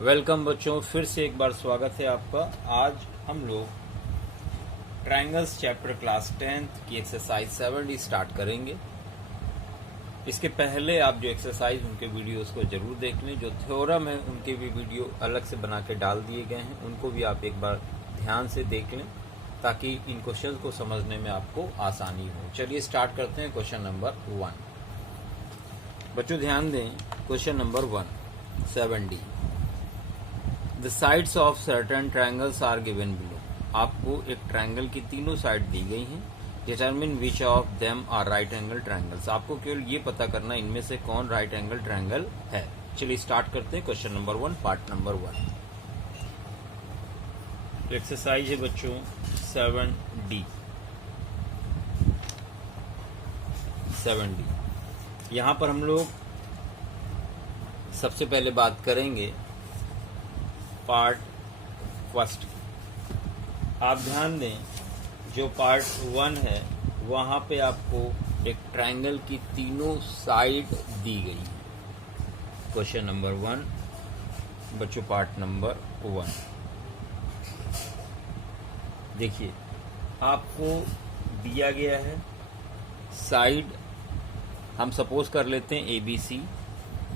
Welcome बच्चों, फिर से एक बार स्वागत है आपका। आज हम लोग ट्रायंगल्स चैप्टर क्लास 10th की एक्सरसाइज 7D स्टार्ट करेंगे। इसके पहले आप जो एक्सरसाइज उनके वीडियोस को जरूर देख लें। जो थ्योरम है उनके भी वीडियो अलग से बना के डाल दिए गए हैं, उनको भी आप एक बार ध्यान से देख लें ताकि इन क्वेश्चन को समझने में आपको आसानी हो। चलिए स्टार्ट करते हैं। क्वेश्चन नंबर 1 बच्चों ध्यान दें। Question number 1 7D। The sides of certain triangles are given below। आपको एक ट्रायंगल की तीनों साइड दी गई हैं। Determine which of them are right angle triangles। आपको केवल ये पता करना इनमें से कौन राइट एंगल ट्रायंगल है। चलिए स्टार्ट करते हैं। Question number 1 part number 1। Exercise है बच्चों 7D। 7D यहाँ पर हम लोग सबसे पहले बात करेंगे पार्ट फर्स्ट। आप ध्यान दें, जो पार्ट 1 है वहाँ पे आपको एक ट्रायंगल की तीनों साइड दी गई है। क्वेश्चन नंबर 1 बच्चों पार्ट नंबर 1 देखिए, आपको दिया गया है साइड, हम सपोज कर लेते हैं ABC।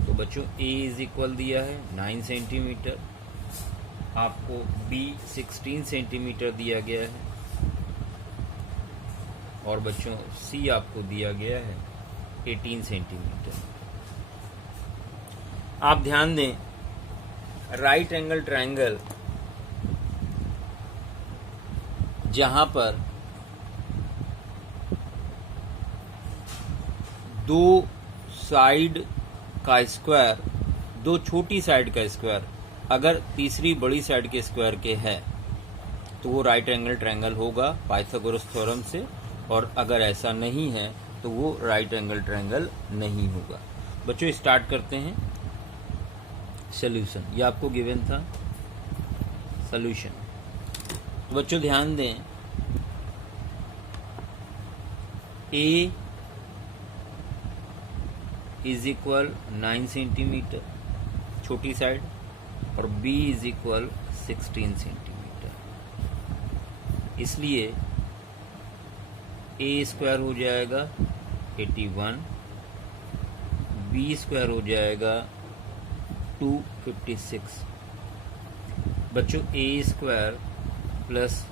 तो बच्चों A इज इक्वल दिया है 9 सेंटीमीटर, आपको B 16 सेंटीमीटर दिया गया है और बच्चों C आपको दिया गया है 18 सेंटीमीटर। आप ध्यान दें, राइट एंगल ट्रायंगल जहां पर दो साइड का स्क्वायर, दो छोटी साइड का स्क्वायर अगर तीसरी बड़ी साइड के स्क्वायर के है तो वो राइट एंगल ट्रायंगल होगा पाइथागोरस थ्योरम से, और अगर ऐसा नहीं है तो वो राइट एंगल ट्रायंगल नहीं होगा। बच्चों स्टार्ट करते हैं सॉल्यूशन। ये आपको गिवन था सॉल्यूशन। तो बच्चों ध्यान दें, A इज इक्वल 9 सेंटीमीटर छोटी साइड और B इज इक्वल 16 सेंटीमीटर। इसलिए A स्क्वायर हो जाएगा 81, B स्क्वायर हो जाएगा 256। बच्चों A square plus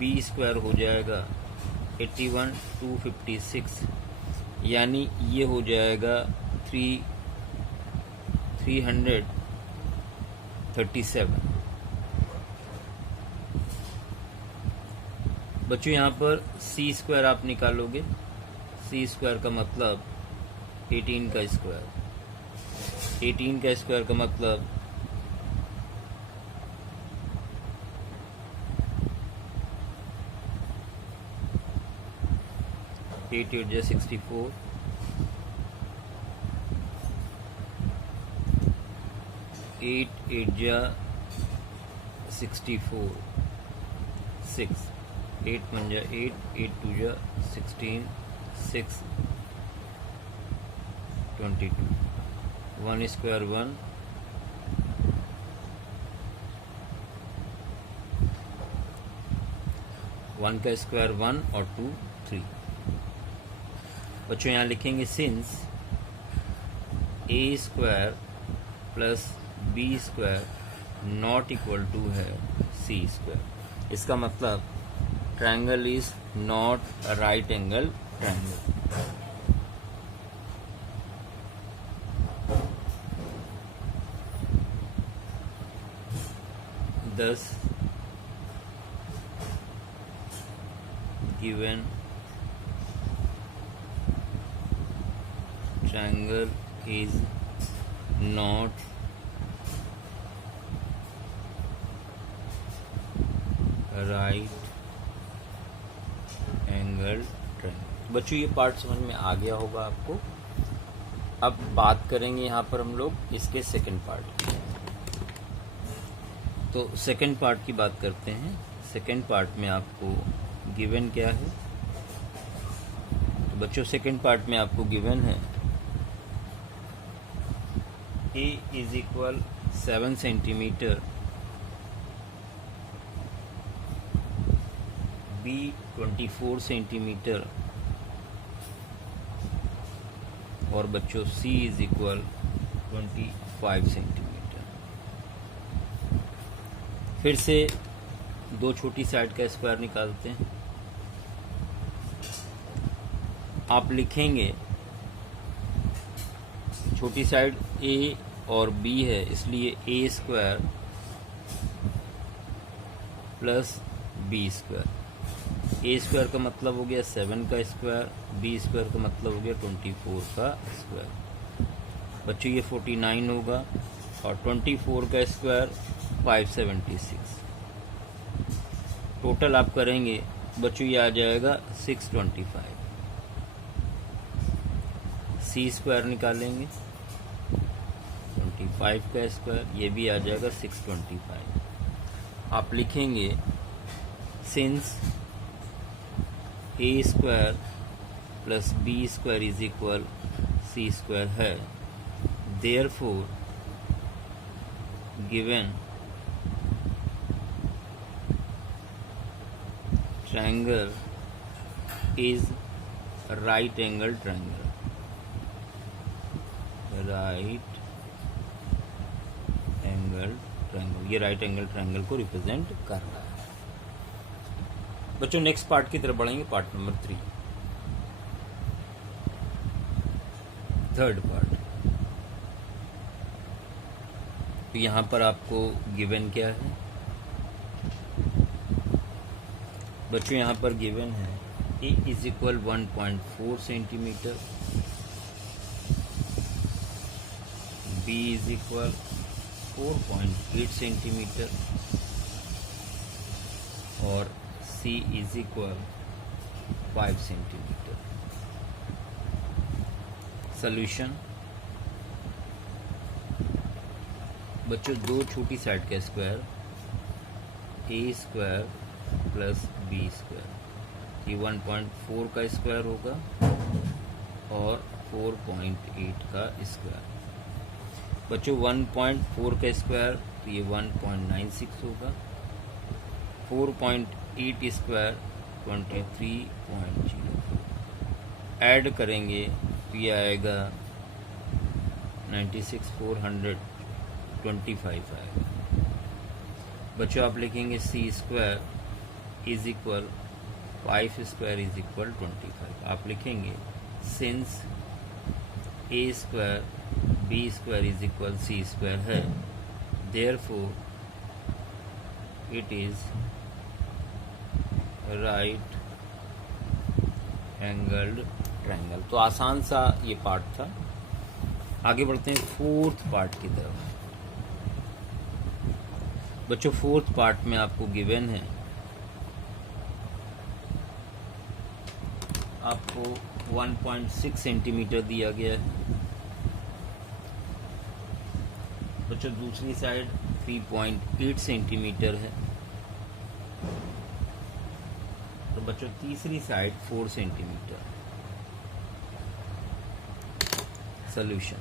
B square हो जाएगा 81 256, यानी ये हो जाएगा 337। बच्चों यहाँ पर C स्क्वायर आप निकालोगे, C स्क्वायर का मतलब 18 का स्क्वायर, 18 का स्क्वायर का मतलब 8 8 जा 64, 8 8 जा 64, 6 8 1 जा 8, 8 2 जा 16, 6 22, 1 स्क्वायर 1, 1 का स्क्वायर 1 और 2 3। बच्चों यहाँ लिखेंगे since A square plus B square not equal to है C स्क्वायर। इसका मतलब triangle is not a right angle triangle. thus given triangle is not right angle triangle। बच्चों ये पार्ट समझ में आ गया होगा आपको। अब बात करेंगे यहाँ पर हम लोग इसके सेकंड पार्ट की। तो सेकंड पार्ट की बात करते हैं। सेकंड पार्ट में आपको गिवन क्या है? तो बच्चों सेकंड पार्ट में आपको गिवन है A is equal 7 centimetre, B 24 centimetre और बच्चों C इज इक्वल 25 सेंटीमीटर। फिर से दो छोटी साइड का स्क्वायर निकालते हैं। आप लिखेंगे छोटी साइड A और B है, इसलिए A square plus B square. A square का मतलब हो गया 7 का स्क्वायर, B स्क्वायर का मतलब हो गया 24 का स्क्वायर। बच्चों ये 49 होगा और 24 का स्क्वायर 576। टोटल आप करेंगे बच्चों ये आ जाएगा 625। C स्क्वायर निकालेंगे 25 का स्क्वायर, ये भी आ जाएगा 625। आप लिखेंगे since A square plus B square is equal C square है, therefore given triangle is right angle triangle. Right angle triangle, ये राइट एंगल ट्रायंगल को रिप्रेजेंट कर रहा है। बच्चों नेक्स्ट पार्ट की तरफ बढ़ेंगे, पार्ट नंबर 3, थर्ड पार्ट। तो यहां पर आपको गिवन क्या है बच्चों? यहां पर गिवन है A is equal 1.4 centimetre, B is equal 4.8 centimetre और C is equal 5 centimetre. Solution बच्चों दो छोटी साइड का square A square plus B square, ये 1.4 का स्क्वायर होगा और 4.8 का स्क्वायर। बच्चों 1.4 का स्क्वायर तो ये 1.96 होगा, 4.8 स्क्वायर 23.04, ऐड करेंगे तो ये आएगा 96,425 आएगा। बच्चों आप लिखेंगे C square is equal 5 square is equal 25। आप लिखेंगे since A square B square is equal C square है, therefore it is right angled triangle. तो आसान सा ये पार्ट था। आगे बढ़ते हैं फोर्थ पार्ट की तरफ। बच्चों फोर्थ पार्ट में आपको गिवन है, आपको 1.6 सेंटीमीटर दिया गया है। बच्चों दूसरी साइड 3.8 सेंटीमीटर है। तो बच्चों तीसरी साइड 4 सेंटीमीटर। सॉल्यूशन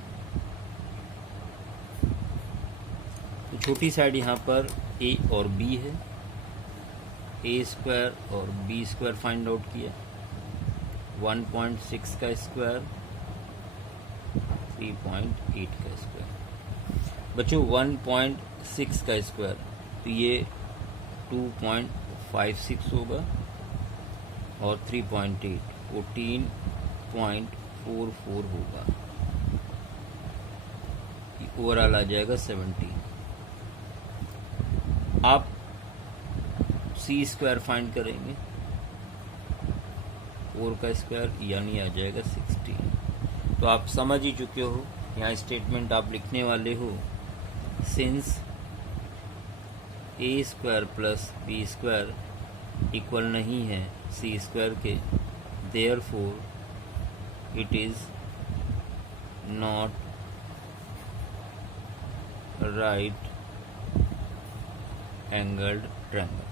तो छोटी साइड यहाँ पर A और B है, A स्क्वायर और B स्क्वायर फाइंड आउट किया, 1.6 का स्क्वायर 3.8 का स्क्वायर। बच्चों 1.6 का स्क्वायर तो ये 2.56 होगा और 3.8 14.44 होगा, ओवरऑल आ जाएगा 17। आप C स्क्वायर फाइंड करेंगे, 4 का स्क्वायर यानी आ जाएगा 16। तो आप समझ ही चुके हो, यहाँ स्टेटमेंट आप लिखने वाले हो, since A square plus B square equal नहीं है C स्क्वायर के, therefore it is not right angled triangle.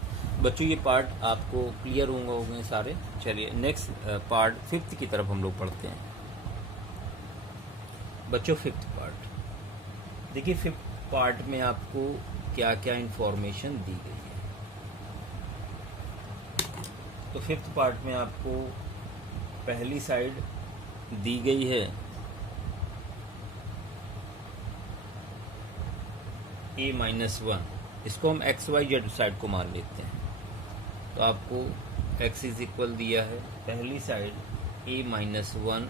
बच्चों ये पार्ट आपको क्लियर होंगे सारे। चलिए नेक्स्ट पार्ट फिफ्थ की तरफ हम लोग पढ़ते हैं। बच्चों फिफ्थ पार्ट देखिए, पार्ट में आपको क्या क्या इंफॉर्मेशन दी गई है। तो फिफ्थ पार्ट में आपको पहली साइड दी गई है a-1, इसको हम XYZ साइड को मान लेते हैं। तो आपको x इज इक्वल दिया है पहली साइड a-1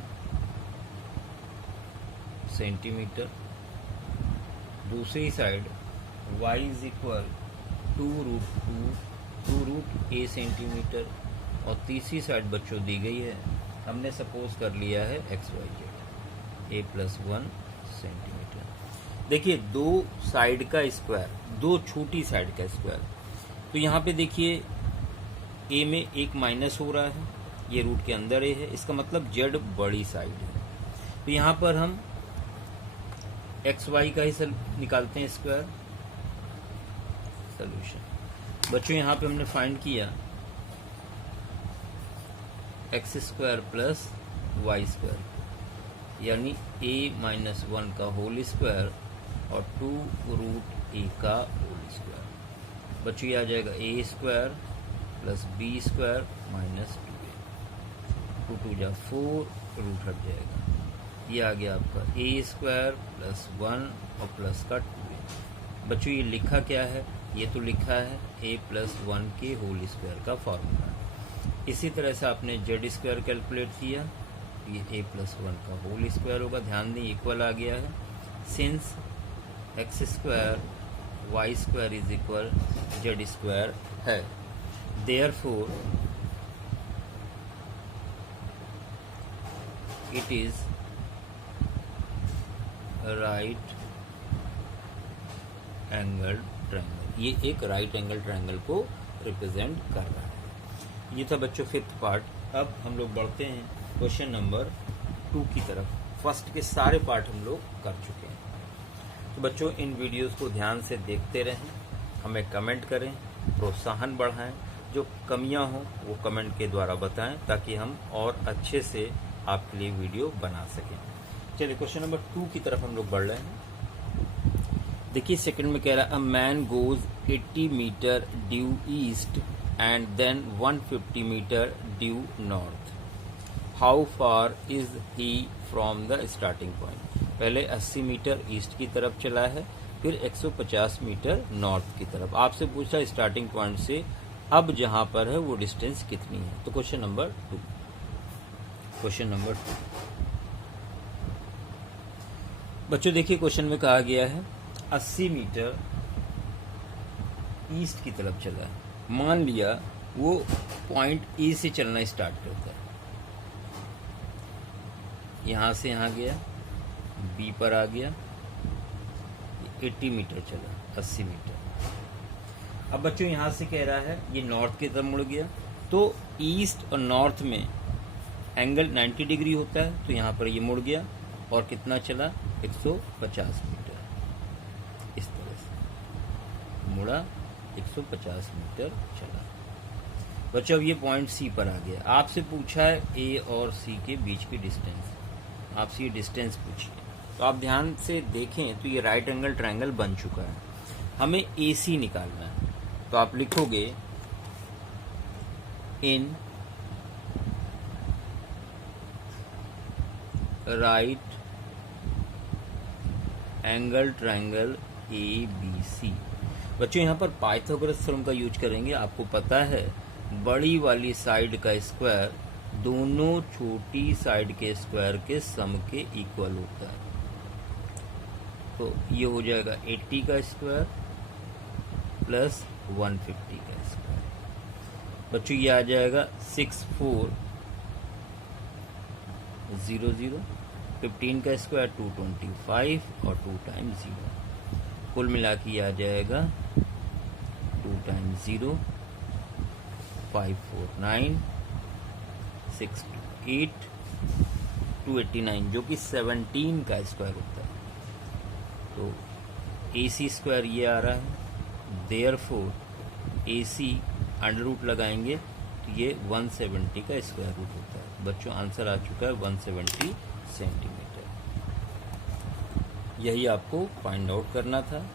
सेंटीमीटर, दूसरी side y is equal 2√a centimetre, और तीसरी साइड बच्चों दी गई है, हमने सपोज कर लिया है XYZ a+1 सेंटीमीटर। देखिए दो साइड का स्क्वायर, दो छोटी साइड का स्क्वायर, तो यहाँ पे देखिए a में एक माइनस हो रहा है, ये रूट के अंदर a है, इसका मतलब z बड़ी साइड है। तो यहाँ पर हम XY का ही निकालते हैं स्क्वायर सोल्यूशन। बच्चों यहाँ पे हमने फाइंड किया x² प्लस y², यानी a-1 का होल स्क्वायर और 2√a का होल स्क्वायर। बच्चों ये आ जाएगा a² plus b² minus 2a, 2 2 जा 4, रूट हट जाएगा, ये आ गया आपका a² प्लस 1 और प्लस का 2a। बच्चों ये लिखा क्या है, ये तो लिखा है a+1 के होल स्क्वायर का फॉर्मूला। इसी तरह से आपने z² कैलकुलेट किया, ये a+1 का होल स्क्वायर होगा। ध्यान दें इक्वल आ गया है, since x² y² is equal z² है, therefore it is right angle triangle. ये एक राइट एंगल ट्रायंगल को रिप्रेजेंट कर रहा है। ये था बच्चों फिफ्थ पार्ट। अब हम लोग बढ़ते हैं क्वेश्चन नंबर 2 की तरफ। फर्स्ट के सारे पार्ट हम लोग कर चुके हैं। तो बच्चों इन वीडियोस को ध्यान से देखते रहें, हमें कमेंट करें, प्रोत्साहन बढ़ाएं, जो कमियां हों वो कमेंट के द्वारा बताएं, ताकि हम और अच्छे से आपके लिए वीडियो बना सकें। चलिए क्वेश्चन नंबर 2 की तरफ हम लोग बढ़ रहे हैं। देखिए सेकंड में कह रहा है a man goes 80 metre due east and then 150 metre due north. How far is he from the starting point. पहले 80 मीटर ईस्ट की तरफ चला है, फिर 150 मीटर नॉर्थ की तरफ। आपसे पूछा स्टार्टिंग पॉइंट से अब जहां पर है वो डिस्टेंस कितनी है। तो क्वेश्चन नंबर 2, क्वेश्चन नंबर 2 बच्चों देखिए क्वेश्चन में कहा गया है 80 मीटर ईस्ट की तरफ चला है। मान लिया वो पॉइंट ए से चलना स्टार्ट करता है, यहां से यहां गया, बी पर आ गया, 80 मीटर चला, 80 मीटर। अब बच्चों यहां से कह रहा है ये नॉर्थ की तरफ मुड़ गया, तो ईस्ट और नॉर्थ में एंगल 90 डिग्री होता है, तो यहां पर ये मुड़ गया और कितना चला 150 मीटर। इस तरह से मुड़ा, 150 मीटर चला। बच्चों अब ये पॉइंट सी पर आ गया। आपसे पूछा है ए और सी के बीच की डिस्टेंस, आपसे ये डिस्टेंस पूछी है। तो आप ध्यान से देखें तो ये राइट एंगल ट्रायंगल बन चुका है, हमें ए सी निकालना है। तो आप लिखोगे in right angle triangle A B C. बच्चों यहाँ पर पाइथागोरस थ्योरम का यूज करेंगे। आपको पता है बड़ी वाली साइड का स्क्वायर दोनों छोटी साइड के स्क्वायर के सम के इक्वल होता है। तो ये हो जाएगा 80 का स्क्वायर प्लस 150 का स्क्वायर। बच्चों ये आ जाएगा 6400, 15 का स्क्वायर 225 और 2 टाइम्स 0, कुल मिला के आ जाएगा 2 टाइम्स 0 549 628 289, जो कि 17 का स्क्वायर होता है। तो AC स्क्वायर ये आ रहा है, देयरफॉर AC अंडर रूट लगाएंगे तो ये 170 का स्क्वायर रूट होता है। बच्चों आंसर आ चुका है 170 सेंटीमीटर। यही आपको फाइंड आउट करना था।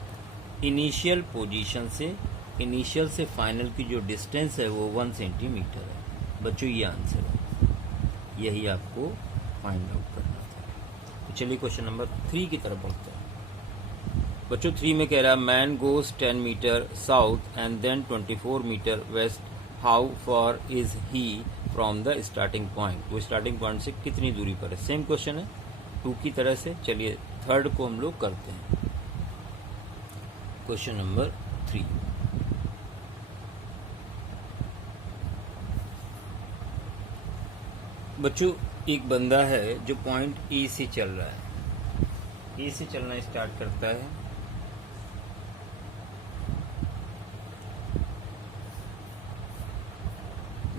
इनिशियल पोजीशन से इनिशियल से फाइनल की जो डिस्टेंस है वो 1 सेंटीमीटर है। बच्चों ये आंसर है, यही आपको फाइंड आउट करना था। तो चलिए क्वेश्चन नंबर 3 की तरफ बढ़ते हैं। बच्चों 3 में कह रहा है man goes 10 metre south and then 24 metre west, how far is he from the starting point. वो स्टार्टिंग पॉइंट से कितनी दूरी पर है। सेम क्वेश्चन है 2 की तरह से। चलिए थर्ड को हम लोग करते हैं। क्वेश्चन नंबर 3, बच्चों एक बंदा है जो पॉइंट ए से चल रहा है। ए से चलना स्टार्ट करता है,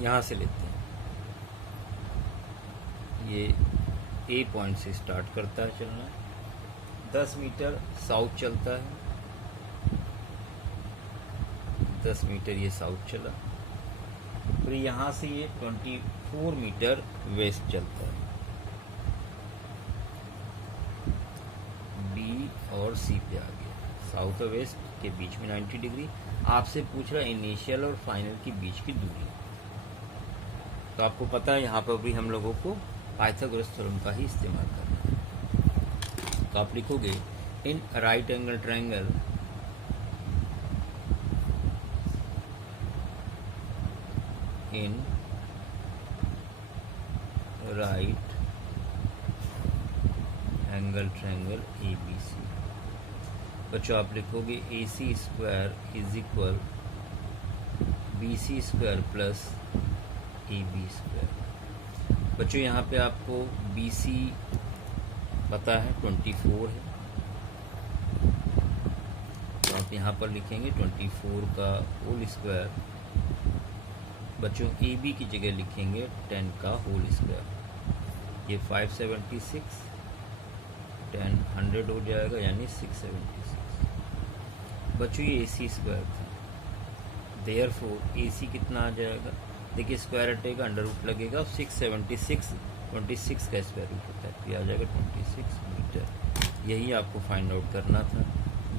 यहां से लेते हैं। ये ए पॉइंट से स्टार्ट करता है चलना, 10 मीटर साउथ चलता है, 10 मीटर ये साउथ चला। फिर यहाँ से ये 24 मीटर वेस्ट चलता है। बी और सी पे आ गया, साउथ और वेस्ट के बीच में 90 डिग्री। आपसे पूछ रहा है इनिशियल और फाइनल के बीच की दूरी। तो आपको पता है यहाँ पर भी हम लोगों को पाइथागोरस थ्योरम का ही इस्तेमाल करना है। तो आप लिखोगे in right angle triangle in right angle triangle ABC। बच्चों आप लिखोगे AC square is equal BC square plus AB square. बच्चों यहाँ पे आपको BC पता है 24 है, तो आप यहाँ पर लिखेंगे 24 का होल स्क्वायर। बच्चों ए बी की जगह लिखेंगे 10 का होल स्क्वायर। ये 576, 10 100 हो जाएगा यानी 676। बच्चों ये ए सी स्क्वायर था, देयरफॉर ए सी कितना आ जाएगा। देखिए स्क्वायर हटेगा, अंडर रूट लगेगा, 676 26 का स्क्वायर रूट होता है, तो ये आ जाएगा 26 मीटर। यही आपको फाइंड आउट करना था,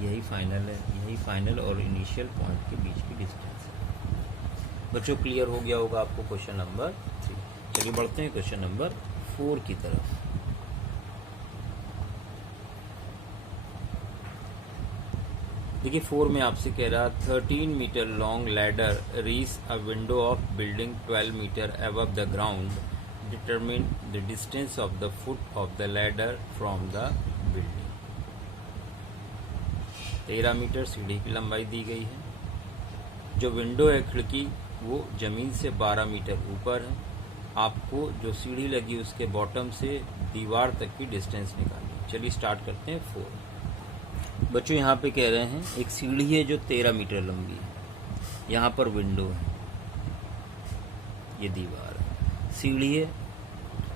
यही फाइनल है, यही फाइनल और इनिशियल पॉइंट के बीच की डिस्टेंस है। बच्चों क्लियर हो गया होगा आपको क्वेश्चन नंबर 3। चलिए बढ़ते हैं क्वेश्चन नंबर 4 की तरफ। देखिए 4 में आपसे कह रहा 13 metre long ladder reach a window of building 12 metre above the ground, determine the distance of the foot of the ladder from the building. 13 metre सीढ़ी की लंबाई दी गई है। जो विंडो है खिड़की वो जमीन से 12 मीटर ऊपर है। आपको जो सीढ़ी लगी उसके बॉटम से दीवार तक की डिस्टेंस निकालनी। चलिए स्टार्ट करते हैं 4। बच्चों यहाँ पे कह रहे हैं एक सीढ़ी है जो 13 मीटर लंबी है, यहाँ पर विंडो है, ये दीवार है। सीढ़ी है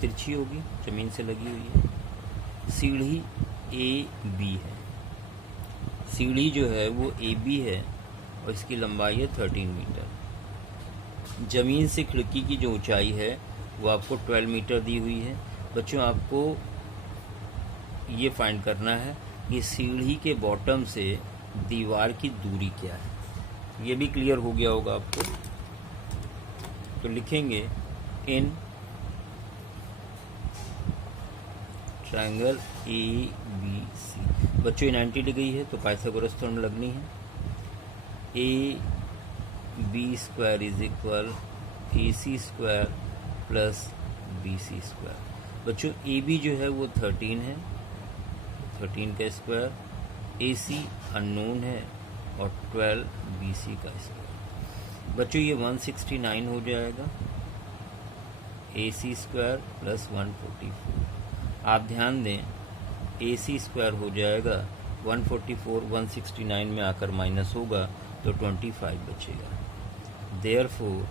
तिरछी होगी, जमीन से लगी हुई है। सीढ़ी ए बी है, सीढ़ी जो है वो ए बी है और इसकी लंबाई है 13 मीटर। जमीन से खिड़की की जो ऊंचाई है वो आपको 12 मीटर दी हुई है। बच्चों आपको ये फाइंड करना है कि सीढ़ी के बॉटम से दीवार की दूरी क्या है। ये भी क्लियर हो गया होगा आपको। तो लिखेंगे इन ट्रायंगल ABC। बच्चों 90 डिग्री है तो पाइथागोरस थ्योरम लगनी है। AB square is equal AC square plus BC square. बच्चों AB जो है वो 13 है, 13 का स्क्वायर, AC अननोन है और 12 BC का स्क्वायर। बच्चों ये 169 हो जाएगा, AC स्क्वायर प्लस 144। आप ध्यान दें AC स्क्वायर हो जाएगा 144, 169 में आकर माइनस होगा तो 25 बचेगा। Therefore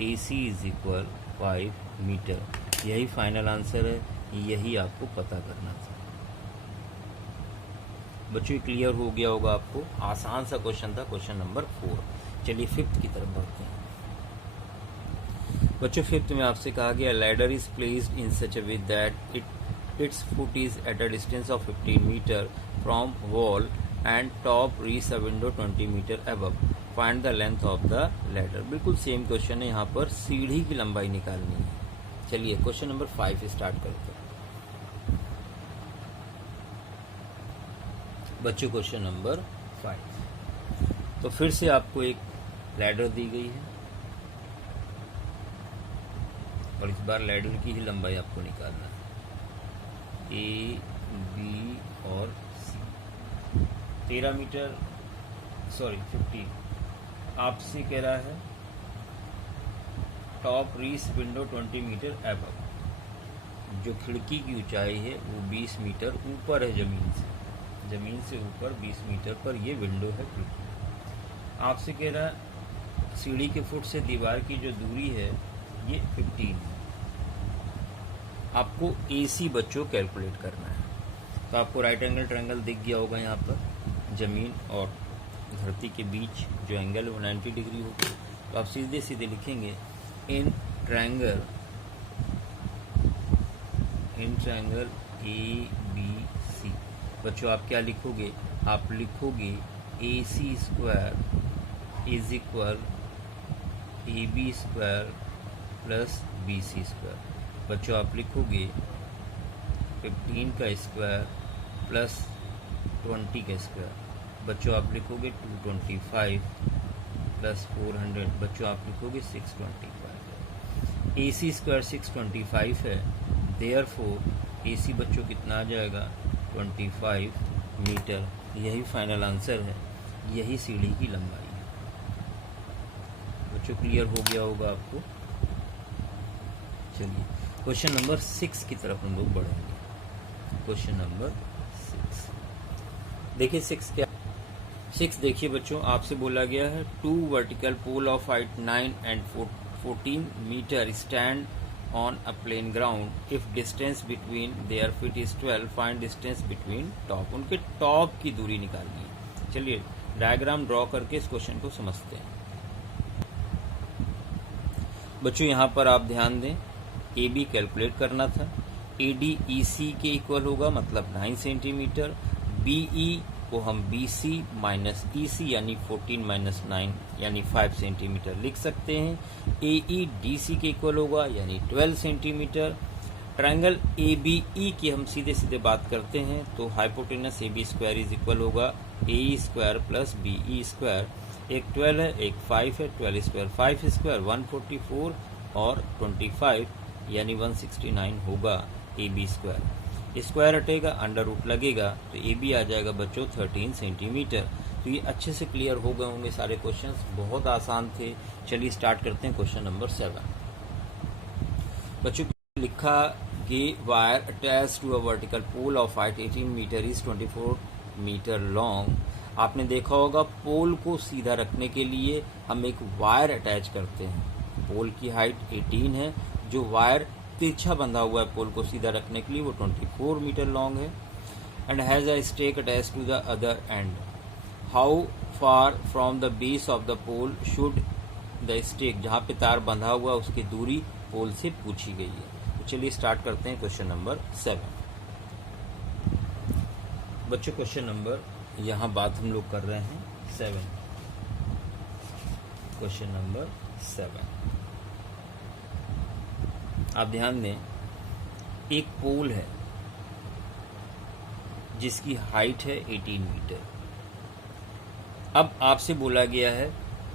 AC is equal 5 metre. यही फाइनल आंसर है, यही आपको पता करना था। बच्चों क्लियर हो गया होगा आपको। आसान सा क्वेश्चन था, क्वेश्चन नंबर 4। चलिए 5th की तरफ बढ़ते हैं। बच्चों 5th में आपसे कहा गया ladder is placed in such a way that it Its foot is at a distance of 15 meter from wall and top reach a window 20 meter above. Find the length of the ladder. बिल्कुल same question है, यहाँ पर सीढ़ी की लंबाई निकालनी है। चलिए क्वेश्चन नंबर 5 स्टार्ट करते हैं बच्चों। क्वेश्चन नंबर 5, तो फिर से आपको एक लैडर दी गई है और इस बार लैडर की ही लंबाई आपको निकालना है, ए बी और सी। 13 मीटर 15 आपसे कह रहा है top reach window 20 metre above. जो खिड़की की ऊंचाई है वो 20 मीटर ऊपर है जमीन से ऊपर 20 मीटर पर ये विंडो है खिड़की। आपसे कह रहा है सीढ़ी के फुट से दीवार की जो दूरी है ये 15 है। आपको AC बच्चों कैलकुलेट करना है। तो आपको राइट एंगल ट्रायंगल दिख गया होगा, यहाँ पर जमीन और धरती के बीच जो एंगल है वो 90 डिग्री होगा। तो आप सीधे सीधे लिखेंगे इन ट्रायंगल ABC। बच्चों आप क्या लिखोगे? आप लिखोगे AC square is equal AB square plus BC square. बच्चों आप लिखोगे 15 का स्क्वायर प्लस 20 का स्क्वायर। बच्चों आप लिखोगे 225 प्लस 400। बच्चों आप लिखोगे 625। AC स्क्वायर 625 है, देयरफॉर AC बच्चों कितना आ जाएगा? 25 मीटर। यही फाइनल आंसर है, यही सीढ़ी की लंबाई है। बच्चों क्लियर हो गया होगा आपको। चलिए क्वेश्चन नंबर 6 की तरफ हम लोग बढ़ेंगे। क्वेश्चन नंबर 6 देखिए। 6 क्या? 6 देखिए बच्चों, आपसे बोला गया है 2 vertical pole of height 9 and 14 metre stand on a plane ground. If distance between their feet is 12, find distance between top. उनके टॉप की दूरी निकालनी है। चलिए डायग्राम ड्रॉ करके इस क्वेश्चन को समझते हैं। बच्चों यहाँ पर आप ध्यान दें, AB कैलकुलेट करना था। AD EC के इक्वल होगा, मतलब 9 सेंटीमीटर। BE को हम BC माइनस EC यानी 14 माइनस 9 यानी 5 सेंटीमीटर लिख सकते हैं। AE DC के इक्वल होगा यानी 12 सेंटीमीटर। ट्रायंगल ABE की हम सीधे सीधे बात करते हैं तो hypotenuse AB square is equal होगा AE square plus BE square. एक 12 है, एक 5 है। 12 स्क्वायर 5 स्क्वायर 144 और 25 यानी 169 होगा AB स्क्वायर। स्क्वायर हटेगा, अंडर रूट लगेगा तो AB आ जाएगा बच्चों 13 सेंटीमीटर। तो ये अच्छे से क्लियर हो गए होंगे सारे क्वेश्चंस, बहुत आसान थे। चलिए स्टार्ट करते हैं क्वेश्चन नंबर 7। बच्चों लिखा कि wire attach to a vertical pole of height 18 metre is 24 metre long. आपने देखा होगा पोल को सीधा रखने के लिए हम एक वायर अटैच करते हैं। पोल की हाइट 18 है, जो वायर तिरछा बंधा हुआ है पोल को सीधा रखने के लिए वो 24 मीटर लॉन्ग है। And has a stake attach to the other end. How far from the base of the pole should the stake, जहाँ पे तार बंधा हुआ है उसकी दूरी पोल से पूछी गई है। तो चलिए स्टार्ट करते हैं क्वेश्चन नंबर 7। बच्चों क्वेश्चन नंबर यहाँ बात हम लोग कर रहे हैं 7। क्वेश्चन नंबर 7 आप ध्यान दें, एक पोल है जिसकी हाइट है 18 मीटर। अब आपसे बोला गया है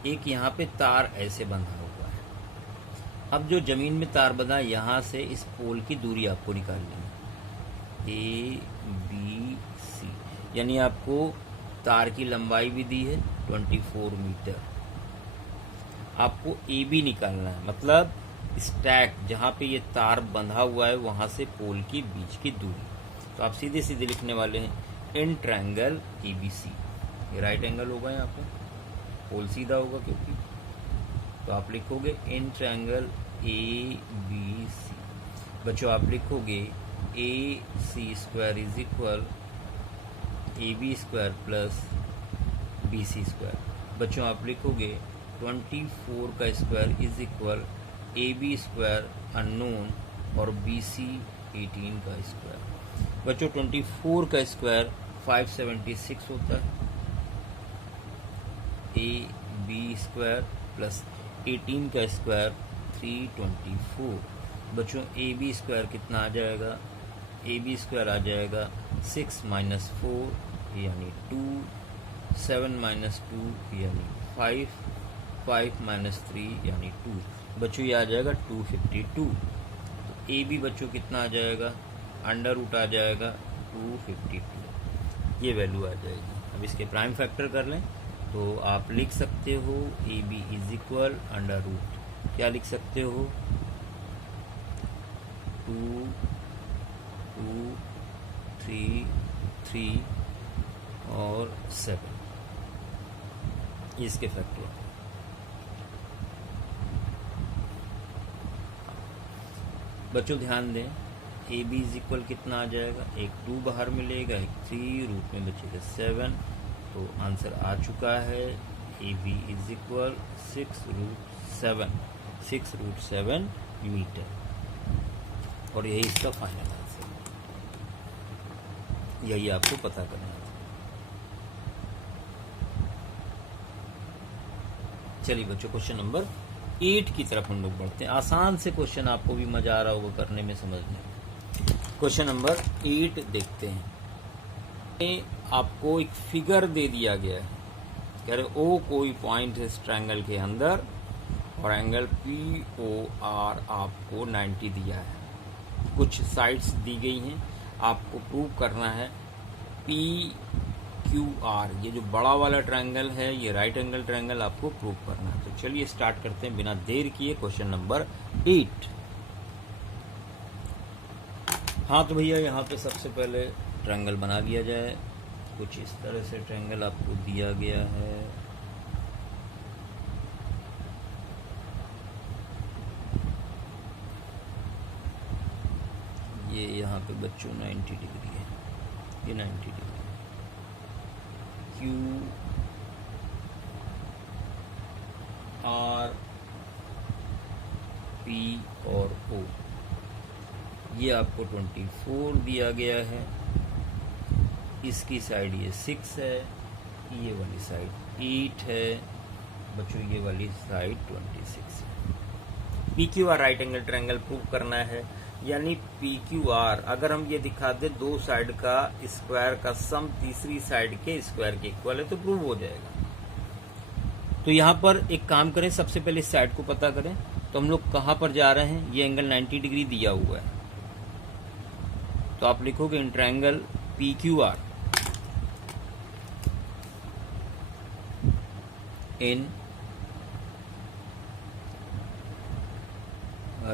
एक यहाँ पे तार ऐसे बंधा हुआ है। अब जो जमीन में तार बंधा यहाँ से इस पोल की दूरी आपको निकालनी है, ABC, यानी आपको तार की लंबाई भी दी है 24 मीटर। आपको AB निकालना है, मतलब स्टैक जहाँ पे ये तार बंधा हुआ है वहां से पोल के बीच की दूरी। तो आप सीधे सीधे लिखने वाले हैं इन ट्रायंगल ABC। ये राइट एंगल होगा, यहाँ पे पोल सीधा होगा क्योंकि। तो आप लिखोगे इन ट्रायंगल ABC। बच्चों आप लिखोगे AC square is equal AB square plus BC square. बच्चों आप लिखोगे 24 का square is equal AB square unknown और BC 18 का स्क्वायर। बच्चों 24 का स्क्वायर 576 होता है, ए बी स्क्वायर प्लस 18 का स्क्वायर 324। बच्चों ए बी स्क्वायर कितना आ जाएगा, ए बी स्क्वायर आ जाएगा 6 माइनस 4 यानी 2, 7 माइनस 2 यानी 5, 5 माइनस 3 यानी 2। बच्चों ये आ जाएगा 252। तो ए बी बच्चों कितना आ जाएगा, अंडर रूट आ जाएगा 252, ये वैल्यू आ जाएगी। अब इसके प्राइम फैक्टर कर लें तो आप लिख सकते हो A B is equal under root, क्या लिख सकते हो, 2, 2, 3, 3 और 7, इसके फैक्टर। बच्चों ध्यान दें, ए बी इज इक्वल कितना आ जाएगा, एक 2 बाहर मिलेगा, एक 3, रूट में बचेगा 7, तो आंसर आ चुका है A B is equal 6√7, 6√7 metre, और यही इसका फाइनल आंसर, यही आपको पता करना है। चलिए बच्चों क्वेश्चन नंबर 8 की तरफ हम लोग बढ़ते हैं। आसान से क्वेश्चन, आपको भी मजा आ रहा होगा करने में, समझने में। क्वेश्चन नंबर 8 देखते हैं। आपको एक फिगर दे दिया गया है, कह रहे ओ कोई पॉइंट है इस ट्रायंगल के अंदर और एंगल पी ओ आर आपको 90 दिया है। कुछ साइड्स दी गई हैं, आपको प्रूव करना है पी क्यू आर, ये जो बड़ा वाला ट्रायंगल है ये राइट एंगल ट्रायंगल आपको प्रूव करना है। तो चलिए स्टार्ट करते हैं बिना देर किए क्वेश्चन नंबर 8। हाँ तो भैया यहाँ पे सबसे पहले ट्रायंगल बना लिया जाए। कुछ इस तरह से ट्रायंगल आपको दिया गया है। ये यहाँ पे बच्चों 90 डिग्री है, ये 90 डिग्री। क्यू आर पी और ओ, ये आपको 24 दिया गया है। इसकी साइड ये 6 है, ये वाली साइड 8 है। बच्चों ये वाली साइड 26 है। P Q are right angle triangle prove करना है, यानी पी क्यू आर अगर हम ये दिखा दे दो साइड का स्क्वायर का सम तीसरी साइड के स्क्वायर के इक्वल है तो प्रूव हो जाएगा। तो यहाँ पर एक काम करें, सबसे पहले इस साइड को पता करें। तो हम लोग कहाँ पर जा रहे हैं, ये एंगल 90 डिग्री दिया हुआ है, तो आप लिखोगे in triangle P Q R in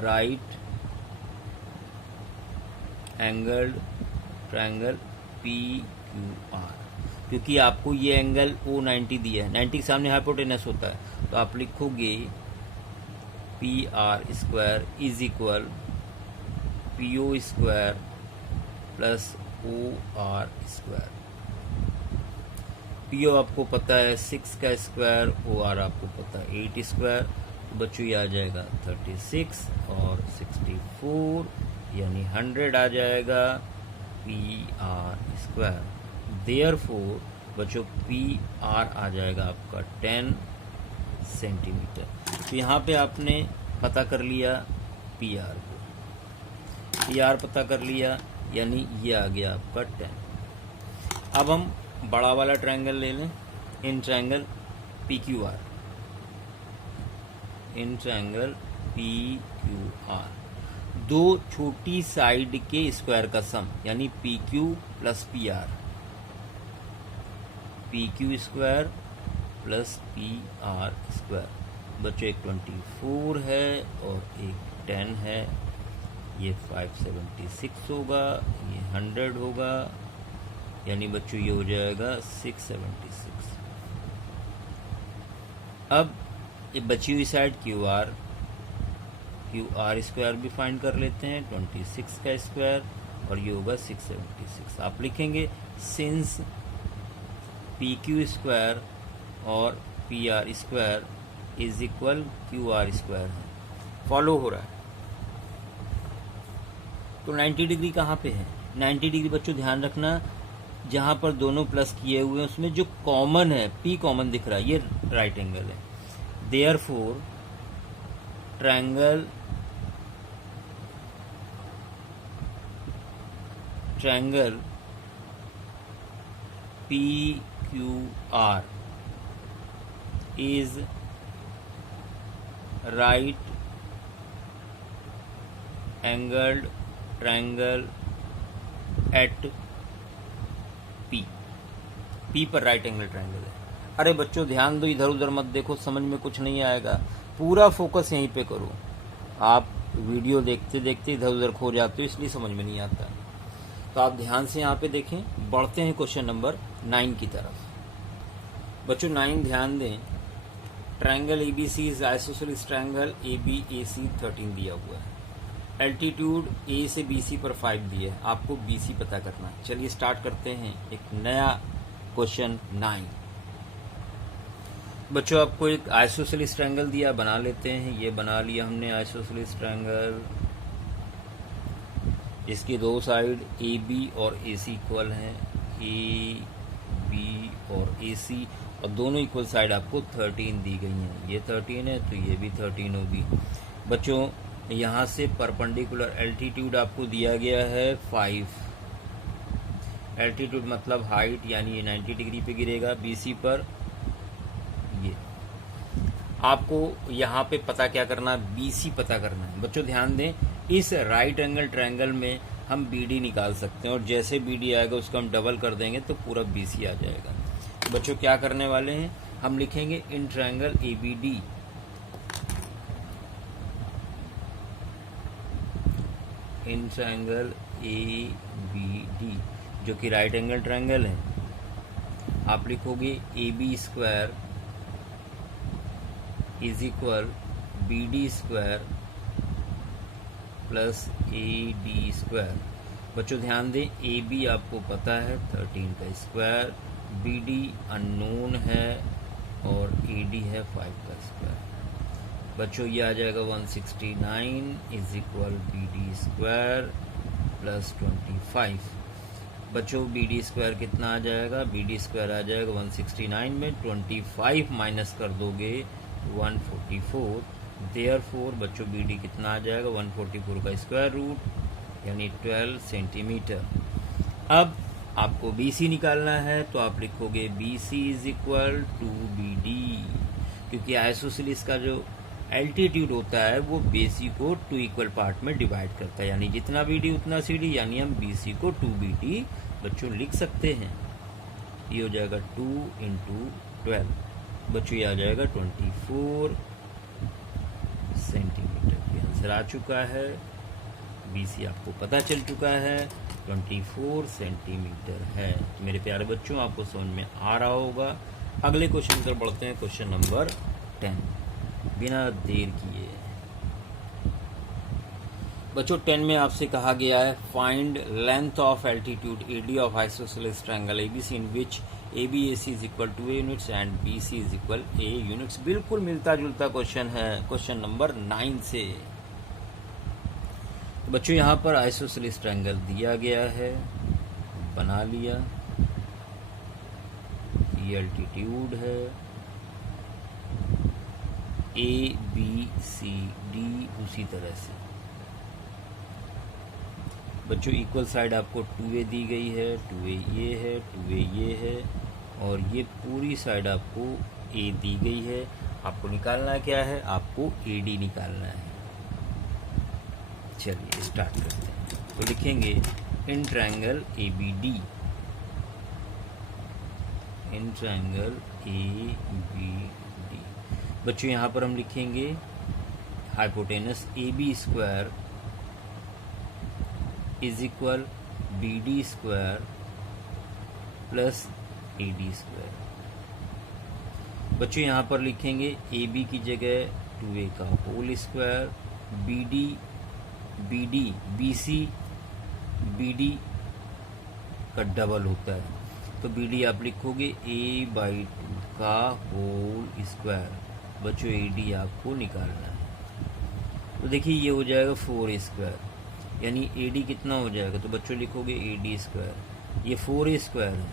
right angle triangle P Q R, क्योंकि आपको ये एंगल ओ 90 दिया है, 90 के सामने हाइपोटेनस होता है, तो आप लिखोगे P R square is equal P O square plus O R square. P O आपको पता है 6 का स्क्वायर, ओ आर आपको पता है 8 स्क्वायर, तो बच्चों ये आ जाएगा 36 और 64 यानी 100 आ जाएगा पी आर स्क्वायर। देयरफॉर बच्चों पी आर आ जाएगा आपका 10 सेंटीमीटर। तो यहाँ पे आपने पता कर लिया पी आर को, पी आर पता कर लिया, यानी ये आ गया आपका 10। अब हम बड़ा वाला ट्रायंगल ले लें, इन triangle P Q R, in triangle P Q are, दो छोटी साइड के स्क्वायर का सम, यानी P Q plus P R, P Q square plus P R square. बच्चों एक 24 है और एक 10 है, ये 576 होगा, ये 100 होगा, यानी बच्चों ये हो जाएगा 676। अब ये बची हुई साइड क्यू आर स्क्वायर भी फाइंड कर लेते हैं, 26 का स्क्वायर और ये होगा 676। आप लिखेंगे सिंस पी क्यू स्क्वायर और P R square is equal Q R square है, फॉलो हो रहा है। तो 90 डिग्री कहाँ पे है, 90 डिग्री बच्चों ध्यान रखना, जहां पर दोनों प्लस किए हुए हैं उसमें जो कॉमन है, पी कॉमन दिख रहा है, ये राइट एंगल है। Therefore triangle PQR is right angled triangle at P पर राइट एंगल ट्रायंगल है। अरे बच्चों ध्यान दो, इधर उधर मत देखो, समझ में कुछ नहीं आएगा, पूरा फोकस यहीं पे करो। आप वीडियो देखते देखते इधर उधर खो जाते हो, इसलिए समझ में नहीं आता। तो आप ध्यान से यहाँ पे देखें। बढ़ते हैं क्वेश्चन नंबर 9 की तरफ। बच्चों 9 ध्यान दें। Triangle ABC is isosceles triangle ABAC 13 दिया हुआ है। एल्टीट्यूड A से BC पर 5 दिए, आपको BC पता करना। चलिए स्टार्ट करते हैं एक नया क्वेश्चन 9। बच्चों आपको एक आइसोसेलेस ट्रायंगल दिया, बना लेते हैं। ये बना लिया हमने आइसोसेलेस ट्रायंगल। इसकी दो साइड AB और AC इक्वल हैं, AB और AC, और दोनों इक्वल साइड आपको 13 दी गई हैं। ये 13 है तो ये भी 13 होगी। बच्चों यहाँ से परपेंडिकुलर एल्टीट्यूड आपको दिया गया है 5। एल्टीट्यूड मतलब हाइट, यानी ये 90 डिग्री पे गिरेगा BC पर। ये आपको यहाँ पे पता क्या करना है, BC पता करना है। बच्चों ध्यान दें, इस राइट एंगल ट्रायंगल में हम BD निकाल सकते हैं, और जैसे BD आएगा उसको हम डबल कर देंगे तो पूरा BC आ जाएगा। बच्चों क्या करने वाले हैं, हम लिखेंगे in triangle ABD, in triangle ABD जो कि राइट एंगल ट्रायंगल है। आप लिखोगे AB square is equal BD square plus AD square. बच्चों ध्यान दें, AB आपको पता है 13 का स्क्वायर, BD अननोन है और AD है 5 का स्क्वायर। बच्चों ये आ जाएगा 169 is equal BD square plus 25। बच्चों BD स्क्वायर कितना आ जाएगा, BD स्क्वायर आ जाएगा 169 में 25 माइनस कर दोगे 144। देयरफॉर बच्चों BD कितना आ जाएगा, 144 का स्क्वायर रूट यानी 12 सेंटीमीटर। अब आपको BC निकालना है तो आप लिखोगे BC is equal to BD, क्योंकि आइसोसेलेस का जो एल्टीट्यूड होता है वो BC को 2 इक्वल पार्ट में डिवाइड करता है, यानी जितना BD उतना CD, यानी हम BC को 2BD बच्चों लिख सकते हैं। ये हो जाएगा 2 इंटू 12। बच्चों ये आ जाएगा 24 सेंटीमीटर। ये आंसर आ चुका है। BC आपको पता चल चुका है, 24 सेंटीमीटर है। तो मेरे प्यारे बच्चों आपको समझ में आ रहा होगा। अगले क्वेश्चन पर बढ़ते हैं, क्वेश्चन नंबर 10 बिना देर किए। बच्चों 10 में आपसे कहा गया है find length of altitude AD of isosceles triangle ABC in which ABAC is equal to A units and BC is equal A units. बिल्कुल मिलता जुलता क्वेश्चन है क्वेश्चन नंबर 9 से। बच्चों यहाँ पर आइसोसेलेस ट्रायंगल दिया गया है, बना लिया। ये एल्टीट्यूड है ABCD, उसी तरह से। बच्चों इक्वल साइड आपको 2A दी गई है, 2A ये है, 2A ये है, और ये पूरी साइड आपको A दी गई है। आपको निकालना क्या है, आपको AD निकालना है। चलिए स्टार्ट करते हैं। तो लिखेंगे in triangle ABD, in triangle ABD। बच्चों यहाँ पर हम लिखेंगे hypotenuse AB square is equal BD square plus AD square. बच्चों यहाँ पर लिखेंगे AB की जगह 2A का होल स्क्वायर, BC BD का डबल होता है, तो BD आप लिखोगे A/2 का होल स्क्वायर। बच्चों AD आपको निकालना है, तो देखिए ये हो जाएगा 4 स्क्वायर। यानी ए डी कितना हो जाएगा, तो बच्चों लिखोगे ए डी स्क्वायर, ये 4a स्क्वायर है,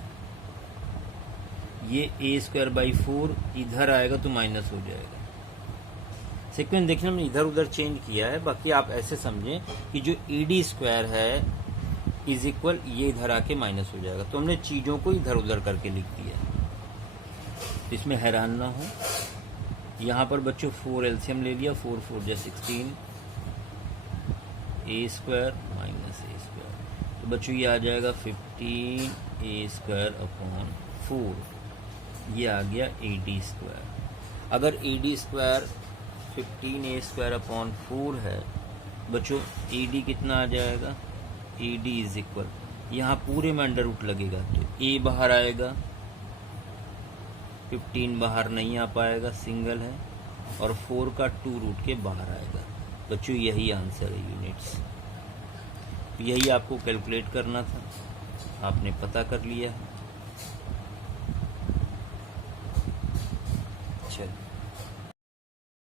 ये ए स्क्वायर बाई 4 इधर आएगा तो माइनस हो जाएगा। सीक्वेंस देखने में इधर उधर चेंज किया है, बाकी आप ऐसे समझें कि जो ए डी स्क्वायर है इज इक्वल ये इधर आके माइनस हो जाएगा, तो हमने चीज़ों को इधर उधर करके लिख दिया, इसमें हैरान ना हो। यहाँ पर बच्चों 4 एलसीएम ले लिया, 4 4 जा 16 ए स्क्वायर माइनस ए स्क्वायर, तो बच्चों ये आ जाएगा 15 ए स्क्वायर अपॉन 4, ये आ गया ए डी स्क्वायर। अगर A D square 15 A square upon 4 है बच्चों, ए डी कितना आ जाएगा, ए डी इज इक्वल, यहाँ पूरे में अंडर रूट लगेगा तो ए बाहर आएगा, 15 बाहर नहीं आ पाएगा, सिंगल है, और 4 का 2 रूट के बाहर आएगा। बच्चों यही आंसर है यूनिट्स, यही आपको कैलकुलेट करना था, आपने पता कर लिया है। चलिए।